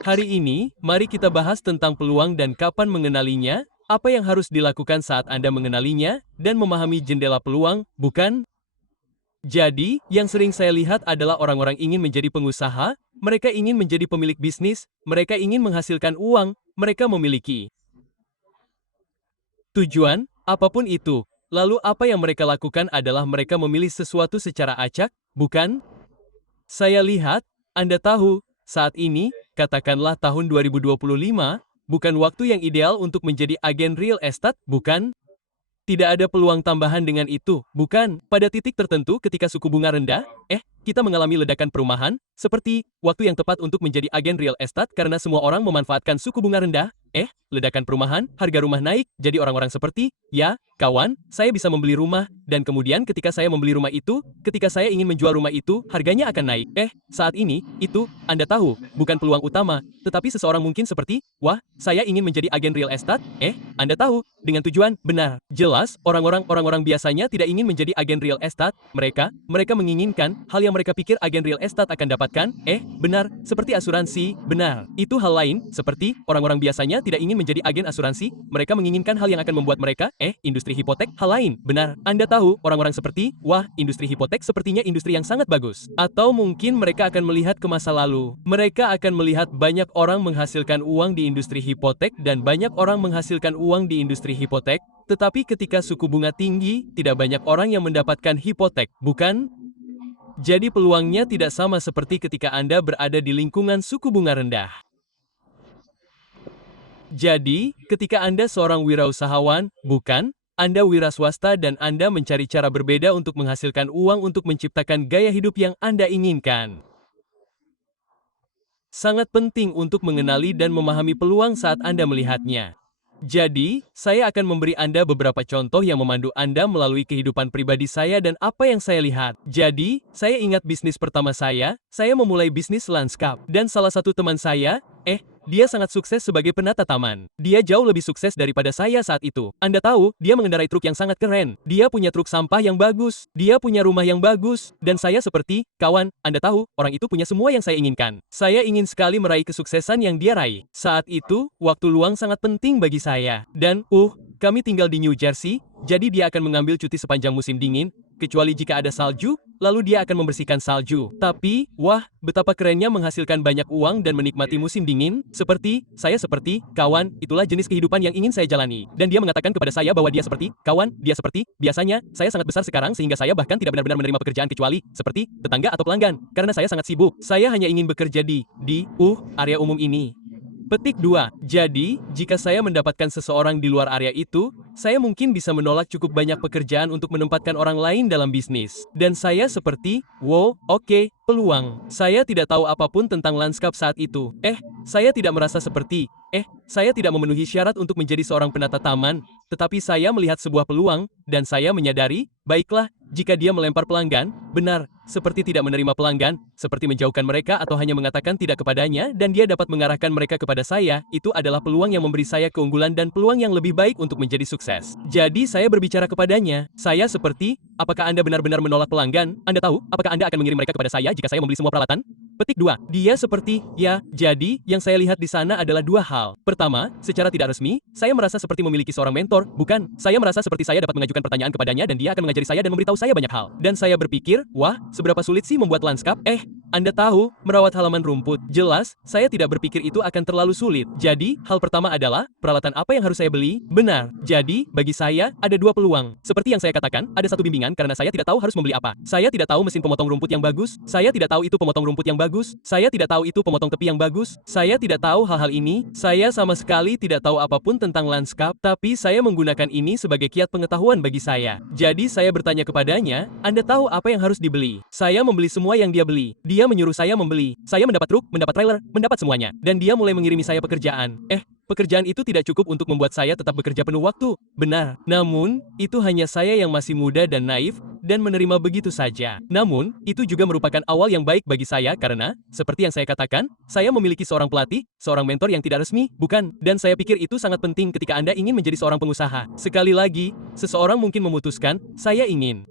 Hari ini, mari kita bahas tentang peluang dan kapan mengenalinya, apa yang harus dilakukan saat Anda mengenalinya, dan memahami jendela peluang, bukan? Jadi, yang sering saya lihat adalah orang-orang ingin menjadi pengusaha, mereka ingin menjadi pemilik bisnis, mereka ingin menghasilkan uang, mereka memiliki tujuan, apapun itu. Lalu apa yang mereka lakukan adalah mereka memilih sesuatu secara acak, bukan? Saya lihat, Anda tahu, saat ini, katakanlah tahun 2025, bukan waktu yang ideal untuk menjadi agen real estate, bukan? Tidak ada peluang tambahan dengan itu, bukan? Pada titik tertentu ketika suku bunga rendah, kita mengalami ledakan perumahan, seperti waktu yang tepat untuk menjadi agen real estate karena semua orang memanfaatkan suku bunga rendah, ledakan perumahan, harga rumah naik, jadi orang-orang seperti, ya, kawan, saya bisa membeli rumah, dan kemudian ketika saya membeli rumah itu, ketika saya ingin menjual rumah itu, harganya akan naik. Saat ini, itu, Anda tahu, bukan peluang utama, tetapi seseorang mungkin seperti, wah, saya ingin menjadi agen real estate, Anda tahu, dengan tujuan, benar. Jelas, orang-orang biasanya tidak ingin menjadi agen real estate, mereka menginginkan, hal yang mereka pikir agen real estate akan dapatkan, benar, seperti asuransi, benar. Itu hal lain, seperti, orang-orang biasanya tidak ingin menjadi agen asuransi, mereka menginginkan hal yang akan membuat mereka, industri hipotek, hal lain, benar. Anda tahu, orang-orang seperti, wah, industri hipotek sepertinya industri yang sangat bagus. Atau mungkin mereka akan melihat ke masa lalu. Mereka akan melihat banyak orang menghasilkan uang di industri hipotek dan banyak orang menghasilkan uang di industri hipotek, tetapi ketika suku bunga tinggi, tidak banyak orang yang mendapatkan hipotek, bukan? Jadi peluangnya tidak sama seperti ketika Anda berada di lingkungan suku bunga rendah. Jadi, ketika Anda seorang wirausahawan, bukan? Anda wira swasta dan Anda mencari cara berbeda untuk menghasilkan uang untuk menciptakan gaya hidup yang Anda inginkan. Sangat penting untuk mengenali dan memahami peluang saat Anda melihatnya. Jadi, saya akan memberi Anda beberapa contoh yang memandu Anda melalui kehidupan pribadi saya dan apa yang saya lihat. Jadi, saya ingat bisnis pertama saya memulai bisnis lanskap. Dan salah satu teman saya, dia sangat sukses sebagai penata taman. Dia jauh lebih sukses daripada saya saat itu. Anda tahu, dia mengendarai truk yang sangat keren. Dia punya truk sampah yang bagus. Dia punya rumah yang bagus. Dan saya seperti, kawan, Anda tahu, orang itu punya semua yang saya inginkan. Saya ingin sekali meraih kesuksesan yang dia raih. Saat itu, waktu luang sangat penting bagi saya. Dan, kami tinggal di New Jersey, jadi dia akan mengambil cuti sepanjang musim dingin, kecuali jika ada salju, lalu dia akan membersihkan salju. Tapi, wah, betapa kerennya menghasilkan banyak uang dan menikmati musim dingin, saya seperti, kawan, itulah jenis kehidupan yang ingin saya jalani. Dan dia mengatakan kepada saya bahwa dia seperti, kawan, dia seperti, biasanya, saya sangat besar sekarang sehingga saya bahkan tidak benar-benar menerima pekerjaan kecuali, seperti, tetangga atau pelanggan, karena saya sangat sibuk. Saya hanya ingin bekerja area umum ini. Petik 2. Jadi, jika saya mendapatkan seseorang di luar area itu, saya mungkin bisa menolak cukup banyak pekerjaan untuk menempatkan orang lain dalam bisnis. Dan saya seperti, wow, oke, peluang. Saya tidak tahu apapun tentang lanskap saat itu. Saya tidak merasa seperti, saya tidak memenuhi syarat untuk menjadi seorang penata taman, tetapi saya melihat sebuah peluang, dan saya menyadari, baiklah, jika dia melempar pelanggan, benar, seperti tidak menerima pelanggan, seperti menjauhkan mereka atau hanya mengatakan tidak kepadanya, dan dia dapat mengarahkan mereka kepada saya, itu adalah peluang yang memberi saya keunggulan dan peluang yang lebih baik untuk menjadi sukses. Jadi saya berbicara kepadanya, saya seperti, apakah Anda benar-benar menolak pelanggan? Anda tahu, apakah Anda akan mengirim mereka kepada saya jika saya membeli semua peralatan? Petik 2. Dia seperti, ya, jadi, yang saya lihat di sana adalah dua hal. Pertama, secara tidak resmi, saya merasa seperti memiliki seorang mentor, bukan? Saya merasa seperti saya dapat mengajukan pertanyaan kepadanya dan dia akan mengajari saya dan memberitahu saya banyak hal. Dan saya berpikir, wah, seberapa sulit sih membuat lanskap? Anda tahu, merawat halaman rumput. Jelas, saya tidak berpikir itu akan terlalu sulit. Jadi, hal pertama adalah, peralatan apa yang harus saya beli? Benar. Jadi, bagi saya, ada dua peluang. Seperti yang saya katakan, ada satu bimbingan karena saya tidak tahu harus membeli apa. Saya tidak tahu mesin pemotong rumput yang bagus. Saya tidak tahu itu pemotong rumput yang bagus. Saya tidak tahu itu pemotong tepi yang bagus. Saya tidak tahu hal-hal ini. Saya sama sekali tidak tahu apapun tentang lanskap, tapi saya menggunakan ini sebagai kiat pengetahuan bagi saya. Jadi, saya bertanya kepadanya, Anda tahu apa yang harus dibeli? Saya membeli semua yang dia beli. Dia menyuruh saya membeli. Saya mendapat truk, mendapat trailer, mendapat semuanya. Dan dia mulai mengirimi saya pekerjaan. Pekerjaan itu tidak cukup untuk membuat saya tetap bekerja penuh waktu. Benar. Namun, itu hanya saya yang masih muda dan naif, dan menerima begitu saja. Namun, itu juga merupakan awal yang baik bagi saya karena, seperti yang saya katakan, saya memiliki seorang pelatih, seorang mentor yang tidak resmi, bukan? Dan saya pikir itu sangat penting ketika Anda ingin menjadi seorang pengusaha. Sekali lagi, seseorang mungkin memutuskan, saya ingin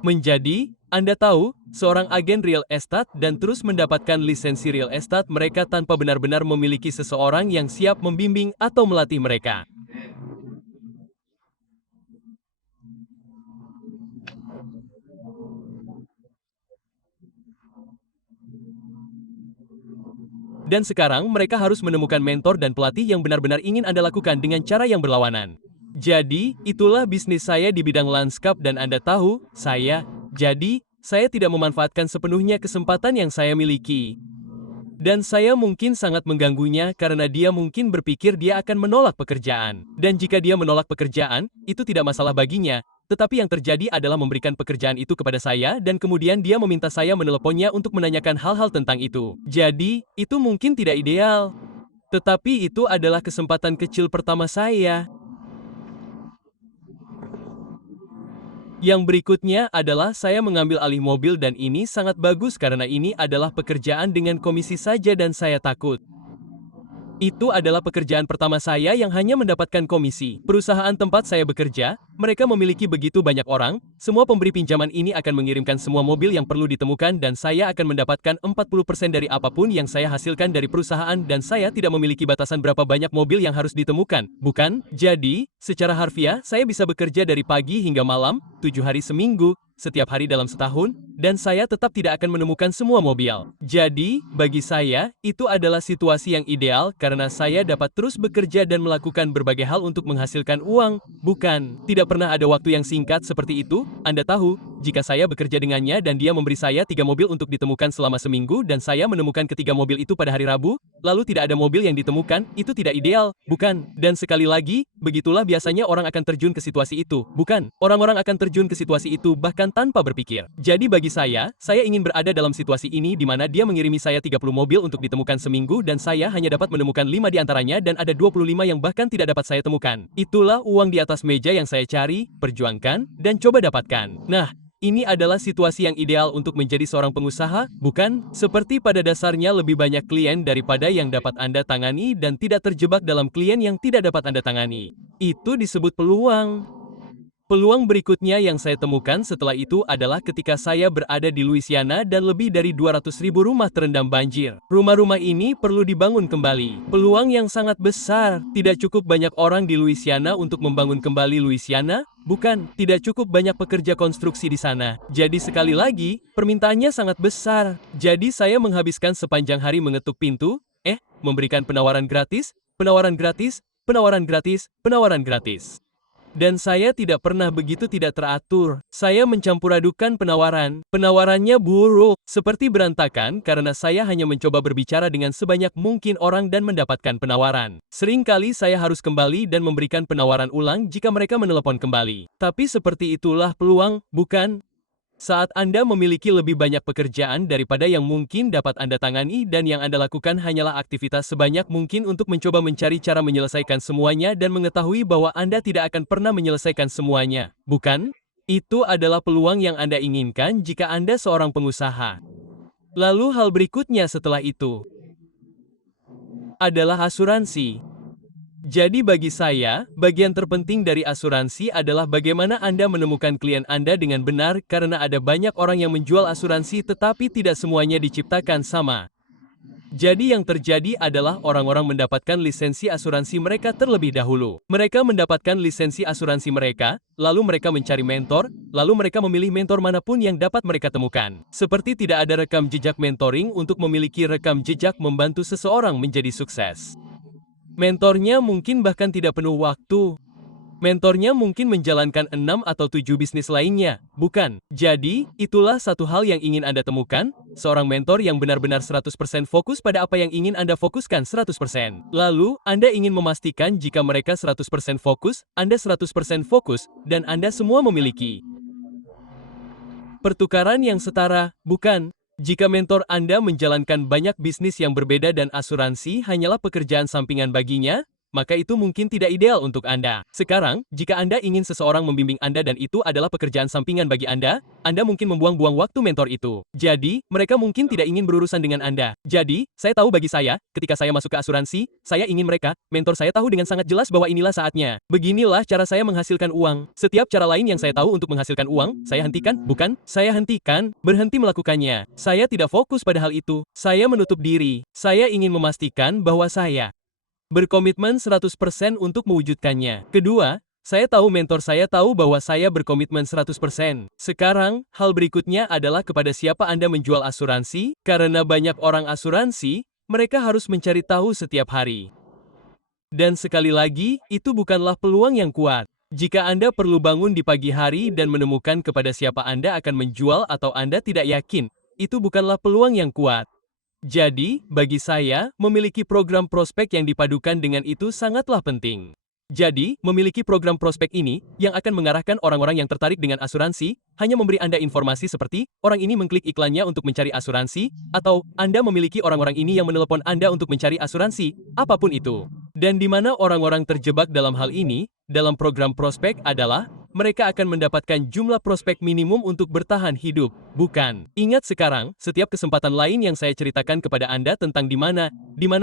Menjadi, Anda tahu, seorang agen real estate dan terus mendapatkan lisensi real estate mereka tanpa benar-benar memiliki seseorang yang siap membimbing atau melatih mereka. Dan sekarang mereka harus menemukan mentor dan pelatih yang benar-benar ingin Anda lakukan dengan cara yang berlawanan. Jadi, itulah bisnis saya di bidang lanskap dan Anda tahu, saya tidak memanfaatkan sepenuhnya kesempatan yang saya miliki. Dan saya mungkin sangat mengganggunya karena dia mungkin berpikir dia akan menolak pekerjaan. Dan jika dia menolak pekerjaan, itu tidak masalah baginya. Tetapi yang terjadi adalah memberikan pekerjaan itu kepada saya dan kemudian dia meminta saya meneleponnya untuk menanyakan hal-hal tentang itu. Jadi, itu mungkin tidak ideal. Tetapi itu adalah kesempatan kecil pertama saya. Yang berikutnya adalah saya mengambil alih mobil dan ini sangat bagus karena ini adalah pekerjaan dengan komisi saja dan saya takut. Itu adalah pekerjaan pertama saya yang hanya mendapatkan komisi. Perusahaan tempat saya bekerja, mereka memiliki begitu banyak orang, semua pemberi pinjaman ini akan mengirimkan semua mobil yang perlu ditemukan dan saya akan mendapatkan 40% dari apapun yang saya hasilkan dari perusahaan dan saya tidak memiliki batasan berapa banyak mobil yang harus ditemukan, bukan? Jadi, secara harfiah, saya bisa bekerja dari pagi hingga malam, 7 hari seminggu, setiap hari dalam setahun, dan saya tetap tidak akan menemukan semua mobil. Jadi, bagi saya, itu adalah situasi yang ideal karena saya dapat terus bekerja dan melakukan berbagai hal untuk menghasilkan uang. Bukan, tidak pernah ada waktu yang singkat seperti itu, Anda tahu, jika saya bekerja dengannya dan dia memberi saya 3 mobil untuk ditemukan selama seminggu dan saya menemukan ketiga mobil itu pada hari Rabu, lalu tidak ada mobil yang ditemukan, itu tidak ideal, bukan? Dan sekali lagi, begitulah biasanya orang akan terjun ke situasi itu, bukan? Orang-orang akan terjun ke situasi itu bahkan tanpa berpikir. Jadi bagi saya ingin berada dalam situasi ini di mana dia mengirimi saya 30 mobil untuk ditemukan seminggu dan saya hanya dapat menemukan 5 di antaranya dan ada 25 yang bahkan tidak dapat saya temukan. Itulah uang di atas meja yang saya cari, perjuangkan, dan coba dapatkan. Nah, ini adalah situasi yang ideal untuk menjadi seorang pengusaha, bukan? Seperti pada dasarnya lebih banyak klien daripada yang dapat Anda tangani dan tidak terjebak dalam klien yang tidak dapat Anda tangani. Itu disebut peluang. Peluang berikutnya yang saya temukan setelah itu adalah ketika saya berada di Louisiana dan lebih dari 200.000 rumah terendam banjir. Rumah-rumah ini perlu dibangun kembali. Peluang yang sangat besar. Tidak cukup banyak orang di Louisiana untuk membangun kembali Louisiana. Bukan, tidak cukup banyak pekerja konstruksi di sana. Jadi sekali lagi, permintaannya sangat besar. Jadi saya menghabiskan sepanjang hari mengetuk pintu, memberikan penawaran gratis, penawaran gratis, penawaran gratis, penawaran gratis. Dan saya tidak pernah begitu tidak teratur. Saya mencampuradukan penawaran. Penawarannya buruk, seperti berantakan karena saya hanya mencoba berbicara dengan sebanyak mungkin orang dan mendapatkan penawaran. Seringkali saya harus kembali dan memberikan penawaran ulang jika mereka menelepon kembali. Tapi seperti itulah peluang, bukan? Saat Anda memiliki lebih banyak pekerjaan daripada yang mungkin dapat Anda tangani dan yang Anda lakukan hanyalah aktivitas sebanyak mungkin untuk mencoba mencari cara menyelesaikan semuanya dan mengetahui bahwa Anda tidak akan pernah menyelesaikan semuanya, bukan? Itu adalah peluang yang Anda inginkan jika Anda seorang pengusaha. Lalu hal berikutnya setelah itu adalah asuransi. Jadi bagi saya, bagian terpenting dari asuransi adalah bagaimana Anda menemukan klien Anda dengan benar karena ada banyak orang yang menjual asuransi tetapi tidak semuanya diciptakan sama. Jadi yang terjadi adalah orang-orang mendapatkan lisensi asuransi mereka terlebih dahulu. Mereka mendapatkan lisensi asuransi mereka, lalu mereka mencari mentor, lalu mereka memilih mentor manapun yang dapat mereka temukan. Seperti tidak ada rekam jejak mentoring untuk memiliki rekam jejak membantu seseorang menjadi sukses. Mentornya mungkin bahkan tidak penuh waktu. Mentornya mungkin menjalankan 6 atau 7 bisnis lainnya, bukan? Jadi, itulah satu hal yang ingin Anda temukan, seorang mentor yang benar-benar 100% fokus pada apa yang ingin Anda fokuskan 100%. Lalu, Anda ingin memastikan jika mereka 100% fokus, Anda 100% fokus, dan Anda semua memiliki pertukaran yang setara, bukan? Jika mentor Anda menjalankan banyak bisnis yang berbeda dan asuransi hanyalah pekerjaan sampingan baginya, maka itu mungkin tidak ideal untuk Anda. Sekarang, jika Anda ingin seseorang membimbing Anda dan itu adalah pekerjaan sampingan bagi Anda mungkin membuang-buang waktu mentor itu. Jadi, mereka mungkin tidak ingin berurusan dengan Anda. Jadi, saya tahu bagi saya, ketika saya masuk ke asuransi, saya ingin mentor saya tahu dengan sangat jelas bahwa inilah saatnya. Beginilah cara saya menghasilkan uang. Setiap cara lain yang saya tahu untuk menghasilkan uang, saya hentikan, bukan? Saya hentikan, berhenti melakukannya. Saya tidak fokus pada hal itu. Saya menutup diri. Saya ingin memastikan bahwa saya berkomitmen 100% untuk mewujudkannya. Kedua, saya tahu mentor saya tahu bahwa saya berkomitmen 100%. Sekarang, hal berikutnya adalah kepada siapa Anda menjual asuransi, karena banyak orang asuransi, mereka harus mencari tahu setiap hari. Dan sekali lagi, itu bukanlah peluang yang kuat. Jika Anda perlu bangun di pagi hari dan menemukan kepada siapa Anda akan menjual atau Anda tidak yakin, itu bukanlah peluang yang kuat. Jadi, bagi saya, memiliki program prospek yang dipadukan dengan itu sangatlah penting. Jadi, memiliki program prospek ini, yang akan mengarahkan orang-orang yang tertarik dengan asuransi, hanya memberi Anda informasi seperti, orang ini mengklik iklannya untuk mencari asuransi, atau Anda memiliki orang-orang ini yang menelepon Anda untuk mencari asuransi, apapun itu. Dan di mana orang-orang terjebak dalam hal ini, dalam program prospek adalah, mereka akan mendapatkan jumlah prospek minimum untuk bertahan hidup, bukan? Ingat sekarang, setiap kesempatan lain yang saya ceritakan kepada Anda tentang di mana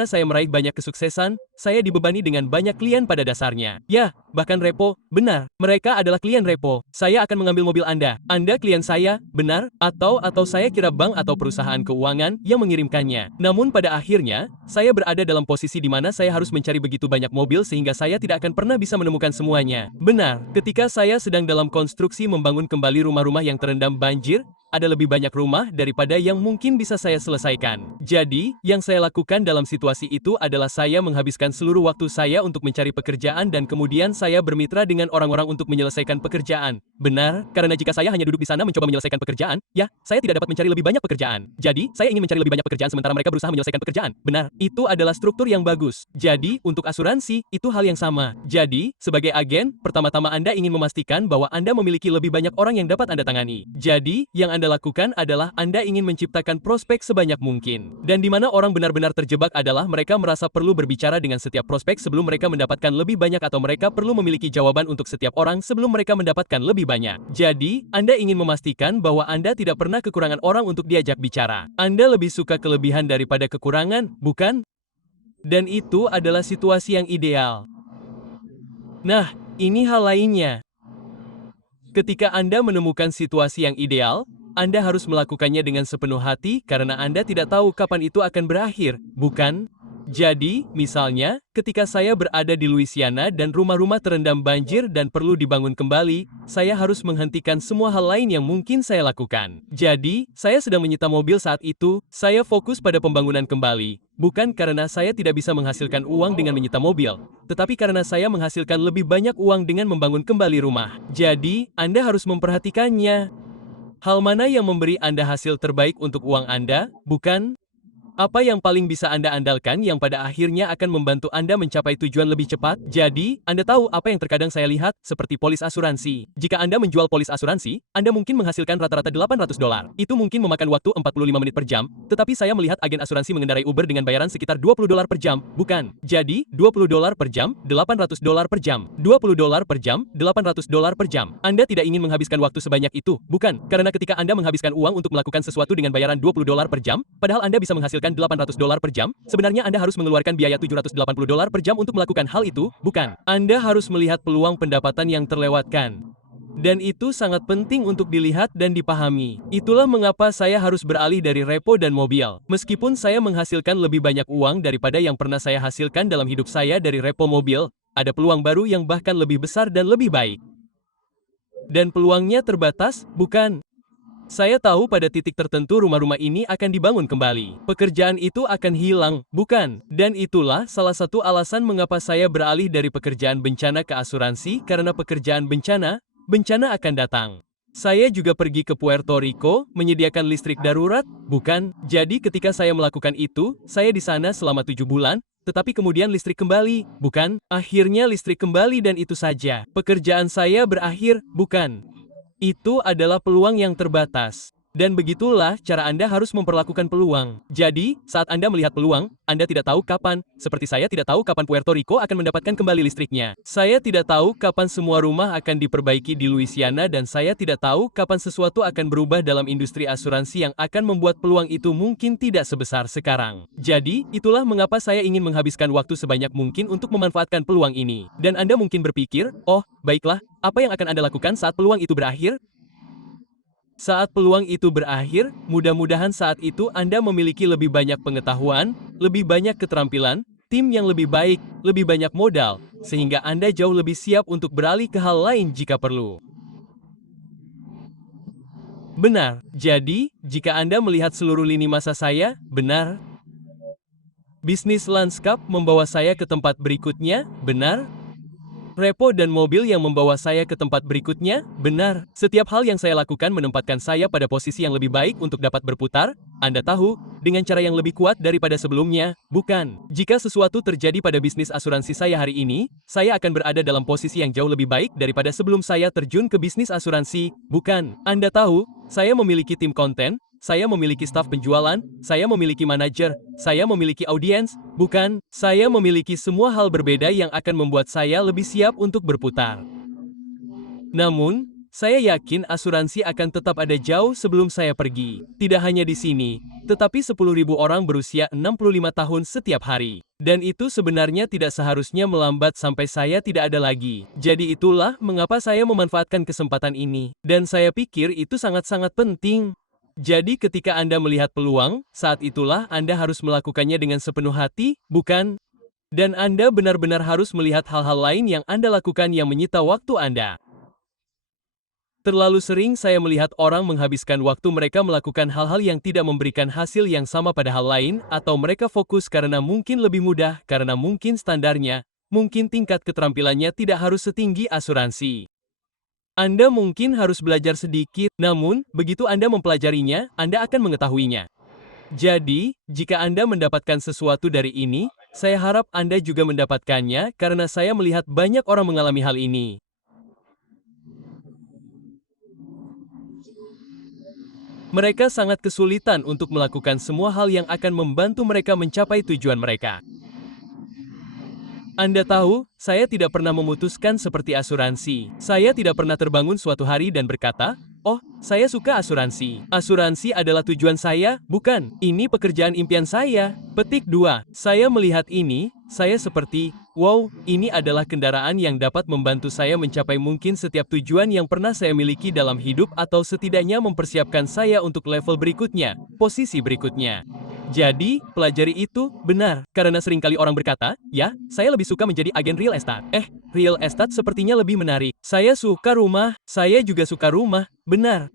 saya meraih banyak kesuksesan, saya dibebani dengan banyak klien pada dasarnya. Ya, bahkan repo, benar, mereka adalah klien repo. Saya akan mengambil mobil Anda klien saya, benar, atau saya kira bank atau perusahaan keuangan yang mengirimkannya. Namun pada akhirnya, saya berada dalam posisi di mana saya harus mencari begitu banyak mobil sehingga saya tidak akan pernah bisa menemukan semuanya. Benar, ketika saya sedang dalam konstruksi membangun kembali rumah-rumah yang terendam banjir, ada lebih banyak rumah daripada yang mungkin bisa saya selesaikan. Jadi, yang saya lakukan dalam situasi itu adalah saya menghabiskan seluruh waktu saya untuk mencari pekerjaan dan kemudian saya bermitra dengan orang-orang untuk menyelesaikan pekerjaan. Benar, karena jika saya hanya duduk di sana mencoba menyelesaikan pekerjaan, ya, saya tidak dapat mencari lebih banyak pekerjaan. Jadi, saya ingin mencari lebih banyak pekerjaan sementara mereka berusaha menyelesaikan pekerjaan. Benar, itu adalah struktur yang bagus. Jadi, untuk asuransi, itu hal yang sama. Jadi, sebagai agen, pertama-tama Anda ingin memastikan bahwa Anda memiliki lebih banyak orang yang dapat Anda tangani. Jadi, yang Anda lakukan adalah Anda ingin menciptakan prospek sebanyak mungkin. Dan di mana orang benar-benar terjebak adalah mereka merasa perlu berbicara dengan setiap prospek sebelum mereka mendapatkan lebih banyak atau mereka perlu memiliki jawaban untuk setiap orang sebelum mereka mendapatkan lebih banyak. Jadi, Anda ingin memastikan bahwa Anda tidak pernah kekurangan orang untuk diajak bicara. Anda lebih suka kelebihan daripada kekurangan, bukan? Dan itu adalah situasi yang ideal. Nah, ini hal lainnya. Ketika Anda menemukan situasi yang ideal, Anda harus melakukannya dengan sepenuh hati karena Anda tidak tahu kapan itu akan berakhir, bukan? Jadi, misalnya, ketika saya berada di Louisiana dan rumah-rumah terendam banjir dan perlu dibangun kembali, saya harus menghentikan semua hal lain yang mungkin saya lakukan. Jadi, saya sedang menyita mobil saat itu, saya fokus pada pembangunan kembali. Bukan karena saya tidak bisa menghasilkan uang dengan menyita mobil, tetapi karena saya menghasilkan lebih banyak uang dengan membangun kembali rumah. Jadi, Anda harus memperhatikannya. Hal mana yang memberi Anda hasil terbaik untuk uang Anda, bukan? Apa yang paling bisa Anda andalkan yang pada akhirnya akan membantu Anda mencapai tujuan lebih cepat? Jadi, Anda tahu apa yang terkadang saya lihat, seperti polis asuransi. Jika Anda menjual polis asuransi, Anda mungkin menghasilkan rata-rata $800. Itu mungkin memakan waktu 45 menit per jam, tetapi saya melihat agen asuransi mengendarai Uber dengan bayaran sekitar $20 per jam, bukan? Jadi, $20 per jam, $800 per jam. $20 per jam, $800 per jam. Anda tidak ingin menghabiskan waktu sebanyak itu, bukan? Karena ketika Anda menghabiskan uang untuk melakukan sesuatu dengan bayaran $20 per jam, padahal Anda bisa menghasilkan $800 per jam, sebenarnya Anda harus mengeluarkan biaya $780 per jam untuk melakukan hal itu, bukan? Anda harus melihat peluang pendapatan yang terlewatkan. Dan itu sangat penting untuk dilihat dan dipahami. Itulah mengapa saya harus beralih dari repo dan mobil. Meskipun saya menghasilkan lebih banyak uang daripada yang pernah saya hasilkan dalam hidup saya dari repo mobil, ada peluang baru yang bahkan lebih besar dan lebih baik. Dan peluangnya terbatas, bukan? Saya tahu pada titik tertentu rumah-rumah ini akan dibangun kembali. Pekerjaan itu akan hilang, bukan? Dan itulah salah satu alasan mengapa saya beralih dari pekerjaan bencana ke asuransi karena pekerjaan bencana akan datang. Saya juga pergi ke Puerto Rico, menyediakan listrik darurat, bukan? Jadi ketika saya melakukan itu, saya di sana selama 7 bulan, tetapi kemudian listrik kembali, bukan? Akhirnya listrik kembali dan itu saja. Pekerjaan saya berakhir, bukan? Itu adalah peluang yang terbatas. Dan begitulah cara Anda harus memperlakukan peluang. Jadi, saat Anda melihat peluang, Anda tidak tahu kapan. Seperti saya tidak tahu kapan Puerto Rico akan mendapatkan kembali listriknya. Saya tidak tahu kapan semua rumah akan diperbaiki di Louisiana dan saya tidak tahu kapan sesuatu akan berubah dalam industri asuransi yang akan membuat peluang itu mungkin tidak sebesar sekarang. Jadi, itulah mengapa saya ingin menghabiskan waktu sebanyak mungkin untuk memanfaatkan peluang ini. Dan Anda mungkin berpikir, oh, baiklah, apa yang akan Anda lakukan saat peluang itu berakhir? Saat peluang itu berakhir, mudah-mudahan saat itu Anda memiliki lebih banyak pengetahuan, lebih banyak keterampilan, tim yang lebih baik, lebih banyak modal, sehingga Anda jauh lebih siap untuk beralih ke hal lain jika perlu. Benar, jadi, jika Anda melihat seluruh lini masa saya, benar. Bisnis lanskap membawa saya ke tempat berikutnya, benar. Repo dan mobil yang membawa saya ke tempat berikutnya, benar. Setiap hal yang saya lakukan menempatkan saya pada posisi yang lebih baik untuk dapat berputar, Anda tahu, dengan cara yang lebih kuat daripada sebelumnya, bukan? Jika sesuatu terjadi pada bisnis asuransi saya hari ini, saya akan berada dalam posisi yang jauh lebih baik daripada sebelum saya terjun ke bisnis asuransi, bukan? Anda tahu, saya memiliki tim konten, saya memiliki staf penjualan, saya memiliki manajer, saya memiliki audiens, bukan, saya memiliki semua hal berbeda yang akan membuat saya lebih siap untuk berputar. Namun, saya yakin asuransi akan tetap ada jauh sebelum saya pergi. Tidak hanya di sini, tetapi 10.000 orang berusia 65 tahun setiap hari. Dan itu sebenarnya tidak seharusnya melambat sampai saya tidak ada lagi. Jadi itulah mengapa saya memanfaatkan kesempatan ini. Dan saya pikir itu sangat-sangat penting. Jadi ketika Anda melihat peluang, saat itulah Anda harus melakukannya dengan sepenuh hati, bukan? Dan Anda benar-benar harus melihat hal-hal lain yang Anda lakukan yang menyita waktu Anda. Terlalu sering saya melihat orang menghabiskan waktu mereka melakukan hal-hal yang tidak memberikan hasil yang sama pada hal lain, atau mereka fokus karena mungkin lebih mudah, karena mungkin standarnya, mungkin tingkat keterampilannya tidak harus setinggi asuransi. Anda mungkin harus belajar sedikit, namun, begitu Anda mempelajarinya, Anda akan mengetahuinya. Jadi, jika Anda mendapatkan sesuatu dari ini, saya harap Anda juga mendapatkannya karena saya melihat banyak orang mengalami hal ini. Mereka sangat kesulitan untuk melakukan semua hal yang akan membantu mereka mencapai tujuan mereka. Anda tahu, saya tidak pernah memutuskan seperti asuransi. Saya tidak pernah terbangun suatu hari dan berkata, oh, saya suka asuransi. Asuransi adalah tujuan saya, bukan. Ini pekerjaan impian saya. Petik 2. Saya melihat ini, saya seperti, wow, ini adalah kendaraan yang dapat membantu saya mencapai mungkin setiap tujuan yang pernah saya miliki dalam hidup atau setidaknya mempersiapkan saya untuk level berikutnya, posisi berikutnya. Jadi, pelajari itu, benar. Karena seringkali orang berkata, ya, saya lebih suka menjadi agen real estate. Real estate sepertinya lebih menarik. Saya suka rumah, saya juga suka rumah, benar.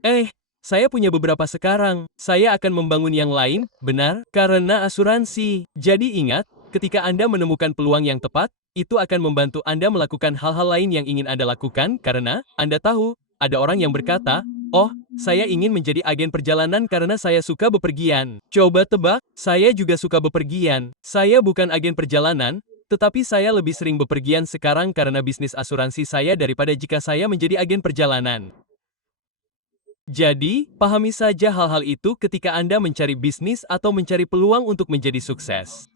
Saya punya beberapa sekarang. Saya akan membangun yang lain, benar, karena asuransi. Jadi ingat, ketika Anda menemukan peluang yang tepat, itu akan membantu Anda melakukan hal-hal lain yang ingin Anda lakukan karena Anda tahu, ada orang yang berkata, oh, saya ingin menjadi agen perjalanan karena saya suka bepergian. Coba tebak, saya juga suka bepergian. Saya bukan agen perjalanan, tetapi saya lebih sering bepergian sekarang karena bisnis asuransi saya daripada jika saya menjadi agen perjalanan. Jadi, pahami saja hal-hal itu ketika Anda mencari bisnis atau mencari peluang untuk menjadi sukses.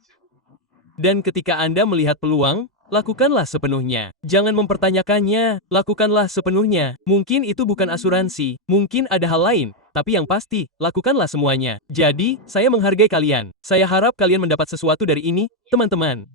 Dan ketika Anda melihat peluang, lakukanlah sepenuhnya. Jangan mempertanyakannya, lakukanlah sepenuhnya. Mungkin itu bukan asuransi, mungkin ada hal lain, tapi yang pasti, lakukanlah semuanya. Jadi, saya menghargai kalian. Saya harap kalian mendapat sesuatu dari ini, teman-teman.